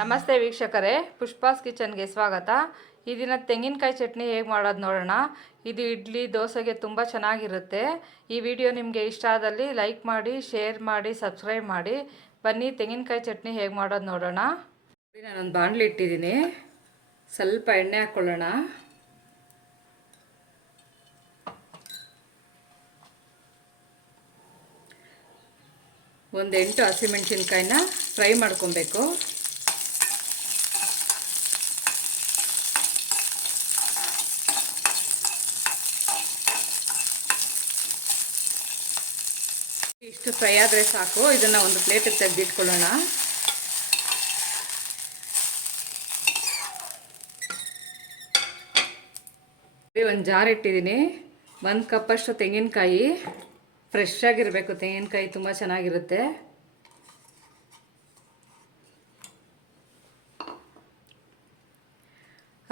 ನಮಸ್ತೆ ವೀಕ್ಷಕರೇ, ಪುಷ್ಪಾಸ್ ಕಿಚನ್ಗೆ ಸ್ವಾಗತ. ಈ ದಿನ ತೆಂಗಿನಕಾಯಿ ಚಟ್ನಿ ಹೇಗೆ ಮಾಡೋದು ನೋಡೋಣ. ಇದು ಇಡ್ಲಿ ದೋಸೆಗೆ ತುಂಬ ಚೆನ್ನಾಗಿರುತ್ತೆ. ಈ ವಿಡಿಯೋ ನಿಮಗೆ ಇಷ್ಟ ಆದಲ್ಲಿ ಲೈಕ್ ಮಾಡಿ, ಶೇರ್ ಮಾಡಿ, ಸಬ್ಸ್ಕ್ರೈಬ್ ಮಾಡಿ. ಬನ್ನಿ ತೆಂಗಿನಕಾಯಿ ಚಟ್ನಿ ಹೇಗೆ ಮಾಡೋದು ನೋಡೋಣ. ನಾನೊಂದು ಬಾಣಲಿ ಇಟ್ಟಿದ್ದೀನಿ, ಸ್ವಲ್ಪ ಎಣ್ಣೆ ಹಾಕ್ಕೊಳ್ಳೋಣ. ಒಂದು 8 ಹಸಿಮೆಣಸಿನ್ಕಾಯಿನ ಫ್ರೈ ಮಾಡ್ಕೊಬೇಕು. ಇಷ್ಟು ಫ್ರೈ ಆದರೆ ಸಾಕು. ಇದನ್ನು ಒಂದು ಪ್ಲೇಟಿಗೆ ತೆಗೆದಿಟ್ಕೊಳ್ಳೋಣ. ಒಂದು ಜಾರ್ ಇಟ್ಟಿದ್ದೀನಿ. 1 ಕಪ್ಪಷ್ಟು ತೆಂಗಿನಕಾಯಿ, ಫ್ರೆಶ್ ಆಗಿರಬೇಕು. ತೆಂಗಿನಕಾಯಿ ತುಂಬ ಚೆನ್ನಾಗಿರುತ್ತೆ.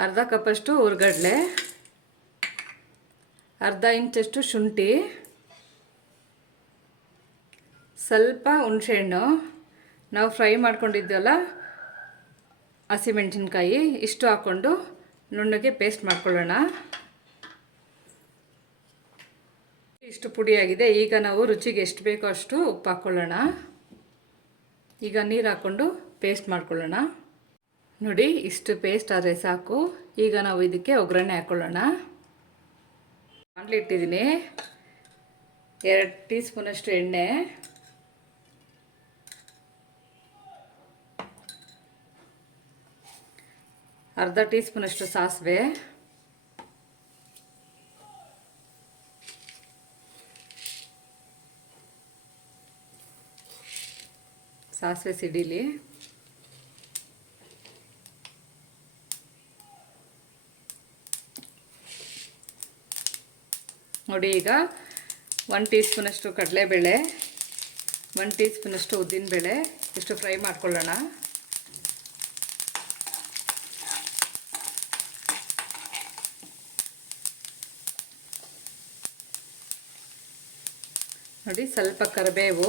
ಅರ್ಧ ಕಪ್ಪಷ್ಟು ಹುರ್ಗಡ್ಲೆ, ಅರ್ಧ ಇಂಚಷ್ಟು ಶುಂಠಿ, ಸ್ವಲ್ಪ ಹುಣಸೆಹಣ್ಣು, ನಾವು ಫ್ರೈ ಮಾಡ್ಕೊಂಡಿದ್ದೆವಲ್ಲ ಹಸಿಮೆಣಸಿನ್ಕಾಯಿ, ಇಷ್ಟು ಹಾಕ್ಕೊಂಡು ನುಣ್ಣಗೆ ಪೇಸ್ಟ್ ಮಾಡ್ಕೊಳ್ಳೋಣ. ಇಷ್ಟು ಪುಡಿಯಾಗಿದೆ. ಈಗ ನಾವು ರುಚಿಗೆ ಎಷ್ಟು ಬೇಕೋ ಅಷ್ಟು ಉಪ್ಪು ಹಾಕ್ಕೊಳ್ಳೋಣ. ಈಗ ನೀರು ಹಾಕ್ಕೊಂಡು ಪೇಸ್ಟ್ ಮಾಡ್ಕೊಳ್ಳೋಣ. ನೋಡಿ, ಇಷ್ಟು ಪೇಸ್ಟ್ ಆದರೆ ಸಾಕು. ಈಗ ನಾವು ಇದಕ್ಕೆ ಒಗ್ಗರಣೆ ಹಾಕ್ಕೊಳ್ಳೋಣ. ಬಾಣಲಿ ಇಟ್ಟಿದ್ದೀನಿ, 2 ಟೀ ಸ್ಪೂನಷ್ಟು ಎಣ್ಣೆ, ಅರ್ಧ ಟೀ ಸ್ಪೂನಷ್ಟು ಸಾಸಿವೆ, ಸಾಸಿವೆ ಸಿಡಿಲಿ. ನೋಡಿ, ಈಗ 1 ಟೀ ಸ್ಪೂನಷ್ಟು ಕಡಲೆಬೇಳೆ, 1 ಟೀ ಸ್ಪೂನಷ್ಟು ಉದ್ದಿನಬೇಳೆ ಇಷ್ಟು ಫ್ರೈ ಮಾಡ್ಕೊಳ್ಳೋಣ. ನೋಡಿ, ಸ್ವಲ್ಪ ಕರಿಬೇವು,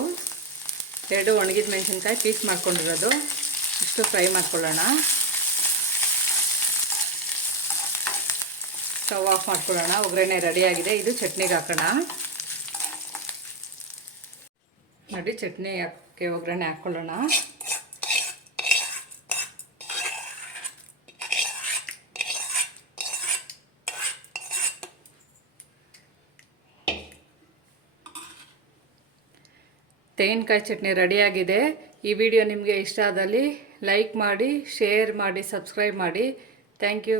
2 ಒಣಗಿದ ಮೆಣಸಿನ್ಕಾಯಿ ಪೀಸ್ ಮಾಡ್ಕೊಂಡಿರೋದು ಇಷ್ಟು ಫ್ರೈ ಮಾಡ್ಕೊಳ್ಳೋಣ. ಸ್ಟವ್ ಆಫ್ ಮಾಡ್ಕೊಳ್ಳೋಣ. ಒಗ್ಗರಣೆ ರೆಡಿಯಾಗಿದೆ. ಇದು ಚಟ್ನಿಗೆ ಹಾಕೋಣ. ನೋಡಿ, ಚಟ್ನಿಗೆ ಒಗ್ಗರಣೆ ಹಾಕ್ಕೊಳ್ಳೋಣ. ತೆಂಗಿನಕಾಯಿ ಚಟ್ನಿ ರೆಡಿಯಾಗಿದೆ. ಈ ವಿಡಿಯೋ ನಿಮಗೆ ಇಷ್ಟ ಆದಲ್ಲಿ ಲೈಕ್ ಮಾಡಿ, ಶೇರ್ ಮಾಡಿ, ಸಬ್ಸ್ಕ್ರೈಬ್ ಮಾಡಿ. Thank you.